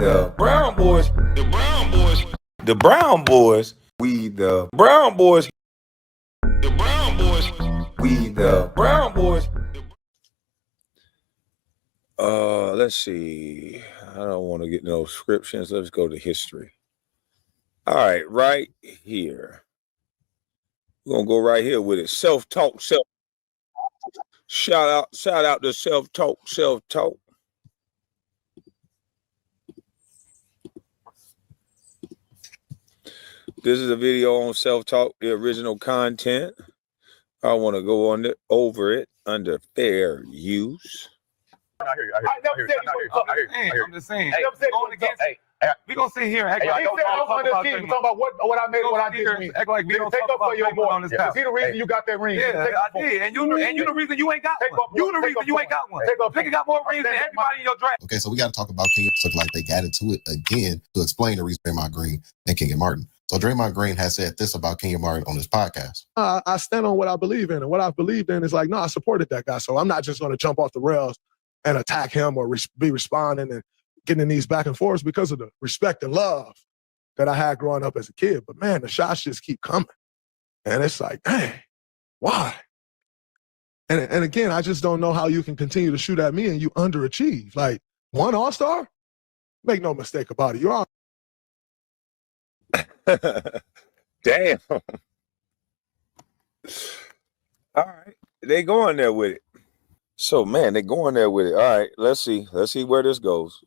the Brown Boys. The Brown Boys. The Brown Boys. We the Brown Boys. The Brown Boys. We the Brown Boys. Let's see. I don't want to get no descriptions. Let's go to history. All right, right here. We're gonna go right here with it. Self-talk, self. Shout out to self-talk, self-talk. This is a video on self-talk, the original content. I want to go over it under fair use. I hear you. I'm just saying. We gonna sit here and act like talking about what I made, what I did. Act like we don't take talk up for your boy on this topic. See the reason you got that ring. Yeah, I did. And you the reason you ain't got one. You the reason you ain't got one. Nigga got more rings than everybody in your draft. Okay, so we got to talk about Kenyon. Look like they got into it again to explain the reason Draymond Green and Kenyon Martin. So Draymond Green has said this about Kenyon Martin on his podcast. I stand on what I believe in, and what I believed in is like, no, I supported that guy, so I'm not just going to jump off the rails and attack him or be responding and getting in these back and forths because of the respect and love that I had growing up as a kid. But man, the shots just keep coming. And it's like, dang, why? And again, I just don't know how you can continue to shoot at me and you underachieve. Like, one All-Star? Make no mistake about it. You're Damn. All right. They going there with it. So, man, they going there with it. All right, let's see. Let's see where this goes.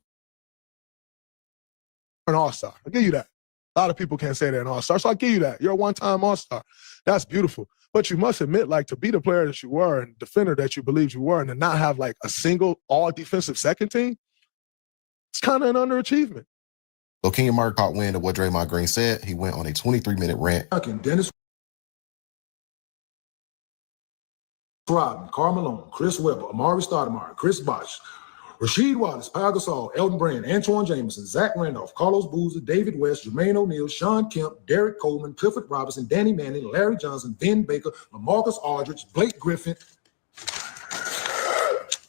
an All-Star. I'll give you that. A lot of people can't say they're an All-Star, so I'll give you that. You're a one-time All-Star. That's beautiful. But you must admit, like, to be the player that you were and defender that you believed you were and to not have, like, a single all-defensive second team, it's kind of an underachievement. So Kenyon Martin caught wind of what Draymond Green said. He went on a 23-minute rant. Dennis Rodman, Karl Malone, Chris Webber, Amari Stoudemire, Chris Bosh, Rasheed Wallace, Pau Gasol, Elton Brand, Antoine Jameson, Zach Randolph, Carlos Boozer, David West, Jermaine O'Neal, Sean Kemp, Derek Coleman, Clifford Robinson, Danny Manning, Larry Johnson, Vin Baker, LaMarcus Aldridge, Blake Griffin,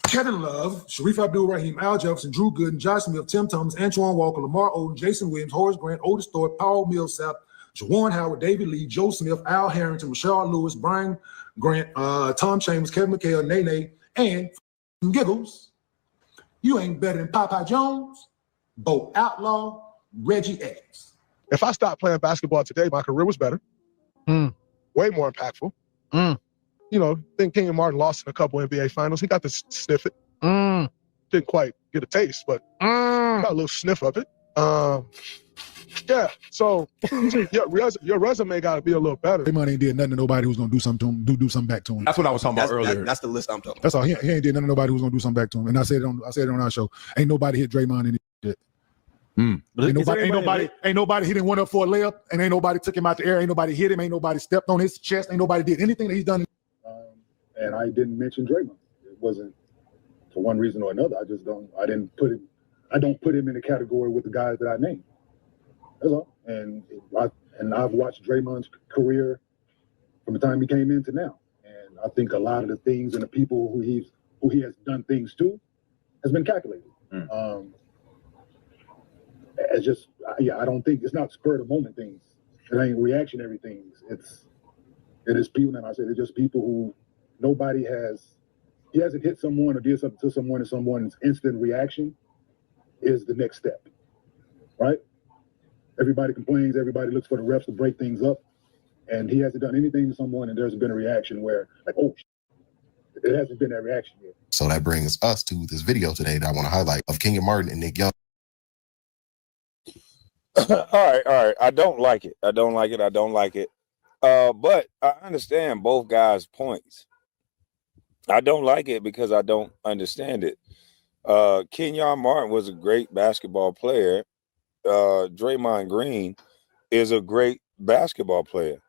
Kevin Love, Sharif Abdul-Rahim, Al Jefferson, Drew Gooden, Josh Smith, Tim Thomas, Antoine Walker, Lamar Odom, Jason Williams, Horace Grant, Otis Thorpe, Paul Millsap, Jawan Howard, David Lee, Joe Smith, Al Harrington, Rashard Lewis, Brian Grant, Tom Chambers, Kevin McHale, Nene, and giggles. You ain't better than Popeye Jones, Bo Outlaw, Reggie X. If I stopped playing basketball today, my career was better. Way more impactful. You know, I think Kenyon Martin lost in a couple NBA finals. He got to sniff it. Didn't quite get a taste, but got a little sniff of it. Yeah, so your resume got to be a little better. Draymond ain't did nothing to nobody who's gonna do something to him, do something back to him. That's what I was talking about earlier. That's the list I'm talking about. That's all. He ain't did nothing to nobody who's gonna do something back to him. And I said it on our show. Ain't nobody hit Draymond in shit. Ain't nobody hit him one up for a layup, and ain't nobody took him out the air. Ain't nobody hit him. Ain't nobody stepped on his chest. Ain't nobody did anything that he's done. And I didn't mention Draymond. It wasn't for one reason or another. I don't put him in the category with the guys that I named. That's all. And I've watched Draymond's career from the time he came in to now. And I think a lot of the things and the people who he has done things to has been calculated. I don't think it's not spur of the moment things. It ain't reactionary things. It is people, and I said it's just people who he hasn't hit someone or did something to someone, and someone's instant reaction is the next step, right? Everybody complains, everybody looks for the refs to break things up, and he hasn't done anything to someone, and there's been a reaction where, like, oh, it hasn't been that reaction yet. So that brings us to this video today that I want to highlight of Kenyon Martin and Nick Young. All right. I don't like it. But I understand both guys' points. I don't like it because I don't understand it. Kenyon Martin was a great basketball player. Draymond Green is a great basketball player.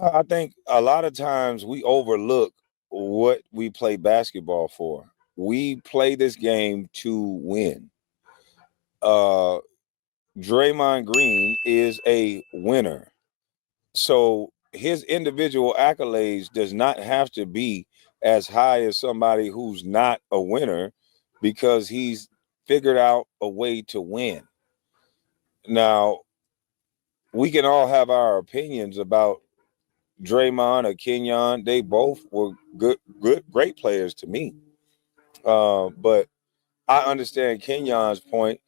I think a lot of times we overlook what we play basketball for. We play this game to win. Draymond Green is a winner. So his individual accolades does not have to be as high as somebody who's not a winner because he's figured out a way to win. Now, we can all have our opinions about Draymond or Kenyon. They both were great players to me. But I understand Kenyon's point.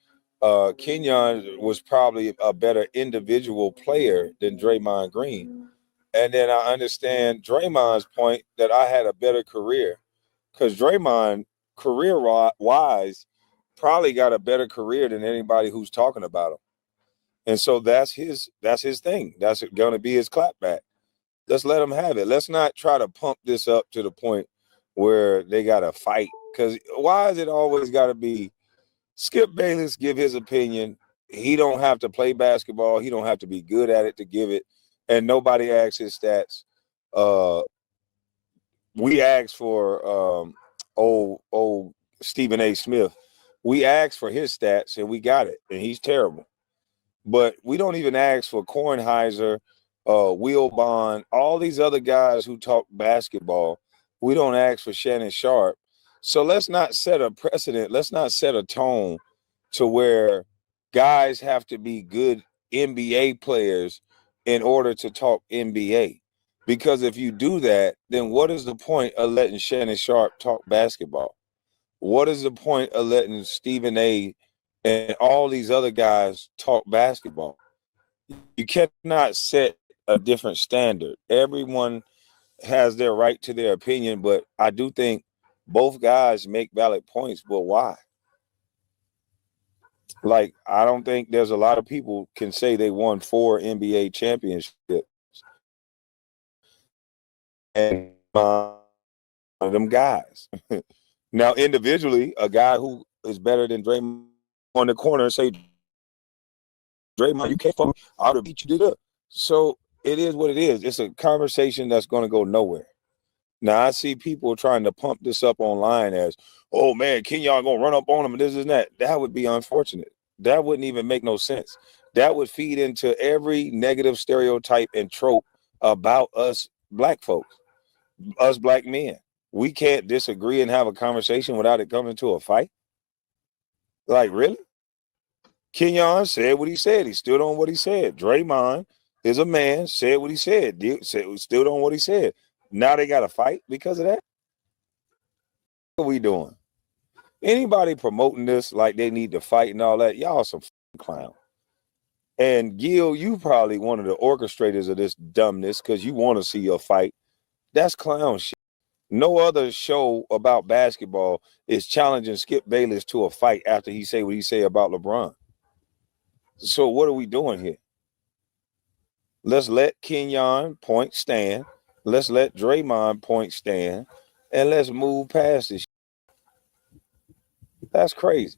Kenyon was probably a better individual player than Draymond Green. And then I understand Draymond's point that I had a better career, because Draymond, career-wise, probably got a better career than anybody who's talking about him. And so that's his thing. That's going to be his clapback. Let's let him have it. Let's not try to pump this up to the point where they got to fight. Because why is it always got to be Skip Bayless give his opinion? He don't have to play basketball. He don't have to be good at it to give it. And nobody asks his stats. We asked for old Stephen A. Smith. We asked for his stats and we got it. And he's terrible. But we don't even ask for Kornheiser, Will Bond, all these other guys who talk basketball. We don't ask for Shannon Sharp. So let's not set a precedent. Let's not set a tone to where guys have to be good NBA players in order to talk NBA. Because if you do that, then what is the point of letting Shannon Sharp talk basketball? What is the point of letting Stephen A. and all these other guys talk basketball? You cannot set a different standard. Everyone has their right to their opinion, but I do think both guys make valid points. But why? Like, I don't think there's a lot of people can say they won 4 NBA championships. And one of them guys. Now, individually, a guy who is better than Draymond on the corner and say, Draymond, you can't fuck me. I would have beat you up. So it is what it is. It's a conversation that's going to go nowhere. Now, I see people trying to pump this up online as, oh, man, Kenyon going to run up on him and this and that. That would be unfortunate. That wouldn't even make no sense. That would feed into every negative stereotype and trope about us black folks, us black men. We can't disagree and have a conversation without it coming to a fight. Like, really? Kenyon said what he said. He stood on what he said. Draymond is a man, said what he said, stood on what he said. Now they got to fight because of that? What are we doing? Anybody promoting this like they need to fight and all that, y'all some clown. And Gil, you probably one of the orchestrators of this dumbness because you want to see a fight. That's clown shit. No other show about basketball is challenging Skip Bayless to a fight after he say what he say about LeBron. So what are we doing here? Let's let Kenyon point stand. Let's let Draymond point stand. And let's move past this. That's crazy.